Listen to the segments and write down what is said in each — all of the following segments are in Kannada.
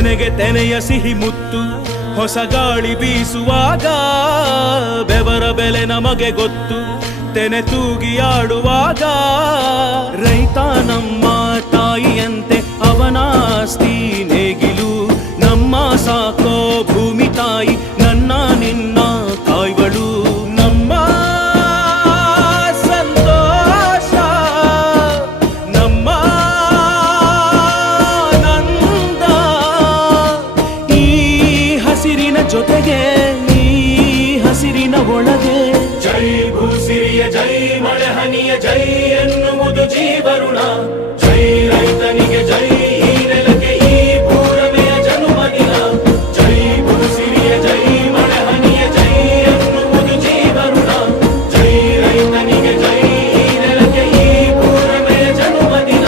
ತೆನೆಗೆ ತೆನೆಯ ಸಿಹಿ ಮುತ್ತು ಹೊಸ ಗಾಳಿ ಬೀಸುವಾಗ ಬೆವರ ಬೆಲೆ ನಮಗೆ ಗೊತ್ತು ತೆನೆ ತೂಗಿ ಆಡುವಾಗ ರೈತ ನಮ್ಮ ತಾಯಿಯಂತೆ ಅವನಾಸ್ತಿ ನೇಗಿಲು ನಮ್ಮ ಸಾಕೋ ಭೂಮಿ ತಾಯಿ ನನ್ನ ನಿನ್ನ ಕಾಯ್ವಳು ನಮ್ಮ ಸಂತೋಷ ನಮ್ಮ ನಂದ ಈ ಹಸಿರಿನ ಜೊತೆಗೆ ಈ ಹಸಿರಿನ ಒಳಗೆ ಜೈ ಭೂಸಿರಿಯ ಜೈ ಮಳೆ ಹನಿಯ ಜೈ ಎನ್ನುವುದು ಜೀವರುಣ ಜೈ ರೈತನಿಗೆ ಜೈ ಈ ನೆಲಕ್ಕೆ ಈ ಭೂರಮೆಯ ಜನುಮದಿನ ಜೈ ಭೂಸಿರಿಯ ಜೈ ಮಳೆ ಹನಿಯ ಜೈ ಎನ್ನುವುದು ಜೀವರುಣ ಜೈ ರೈತನಿಗೆ ಜೈ ಈ ನೆಲಕ್ಕೆ ಈ ಭೂರಮೆಯ ಜನುಮದಿನ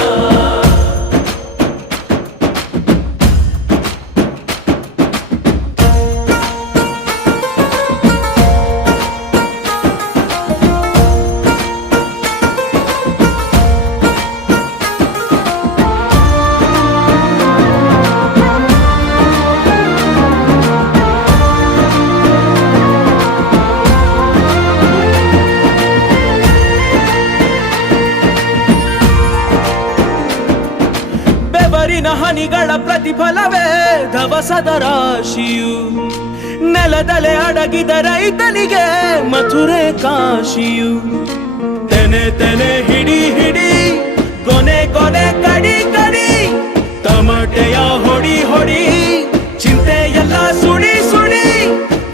ಬೆವರಿನ ಹನಿಗಳ ಪ್ರತಿಫಲವೇ ಧವಸದ ರಾಶಿಯು ನೆಲದಲೆ ಅಡಗಿದ ರೈತನಿಗೆ ಮಥುರೆ ಕಾಶಿಯು ತೆನೆ ತೆನೆ ಹಿಡಿ ಹಿಡಿ ಕೊನೆ ಕೊನೆ ಕಡಿ ಕಡಿ ತಮಟೆಯ ಹೊಡಿ ಹೊಡಿ ಚಿಂತೆ ಎಲ್ಲ ಸುಡಿ ಸುಡಿ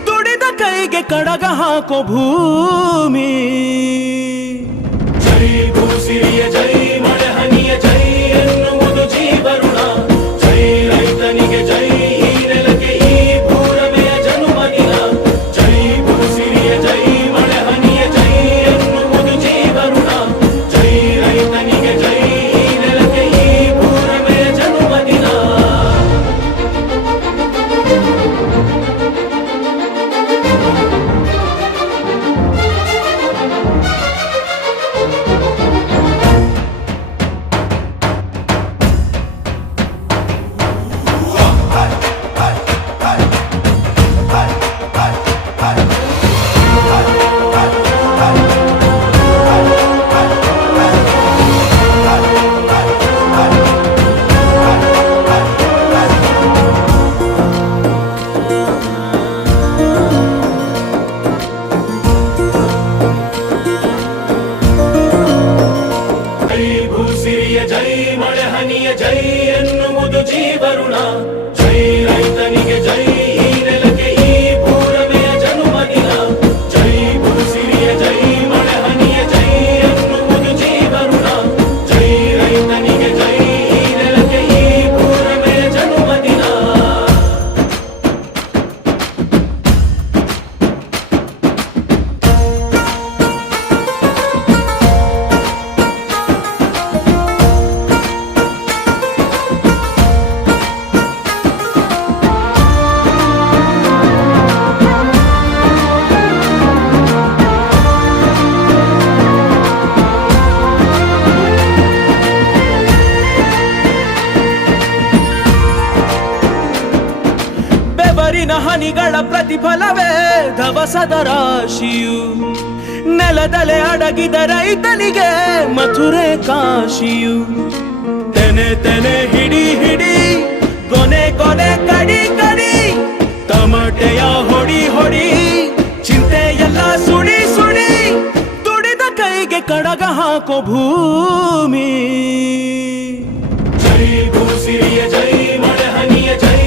ದುಡಿದ ಕೈಗೆ ಕಡಗ ಹಾಕೋ ಭೂಮಿ ಜೈ ಭೂಸಿರಿಯ ಜೈ ಮಳೆ ಹನಿಯ ಜೈ ಎನ್ನುವುದು ಜೀವರುಣ ಜೈ ರೈತನಿಗೆ ಜೈ ಈ ನೆಲಕ್ಕೆ ಈ ಭೂರಮೆಯ ಜನುಮದಿನ ಜೈ ಭೂಸಿರಿಯ ಜೈ ಮಳೆ ಹನಿಯ ಜೈ ಎನ್ನುವುದು ಜೀವರುಣ ಜೈ ರೈತನಿಗೆ ಜೈ ಈ ನೆಲಕ್ಕೆ ಈ ಭೂರಮೆಯ ಜನುಮದಿನ ಭೂಸಿರಿಯ ಜೈ ಮಳೆ ಹನಿಯ ಜೈ ಎನ್ನುವುದು ಜೀವರುಣ ಜೈ ರೈತನಿಗೆ ಜೈ ಈ ನೆಲಕ್ಕೆ ಈ ಭೂರಮೆಯ ಜನುಮದಿನ ಜೈ ಭೂಸಿರಿಯ ಜೈ ಮಳೆ ಹನಿಯ ಜೈ ಎನ್ನುವುದು ಜೀವರುಣ ಜೈ ರೈತನಿಗೆ ಜೈ ಈ ನೆಲಕ್ಕೆ ಈ ಭೂರಮೆಯ ಜನುಮದಿನ ಬೆವರಿನ ಹನಿಗಳ ಪ್ರತಿಫಲವೇ ಧವಸದ ರಾಶಿಯು ನೆಲದಲೆ ಅಡಗಿದ ರೈತನಿಗೆ ಮಥುರೆ ಕಾಶಿಯು ತೆನೆ ತೆನೆ ಹಿಡಿ ಹಿಡಿ ಕೊನೆ ಕೊನೆ ಕಡಿ ಕಡಿ ತಮಟೆಯ ಹೊಡಿ ಹೊಡಿ ಚಿಂತೆ ಎಲ್ಲ ಸುಡಿ ಸುಡಿ ದುಡಿದ ಕೈಗೆ ಕಡಗ ಹಾಕೋ ಭೂಮಿ ಜೈ ಭೂಸಿರಿಯ ಜೈ ಮಳೆ ಹನಿಯ ಜೈ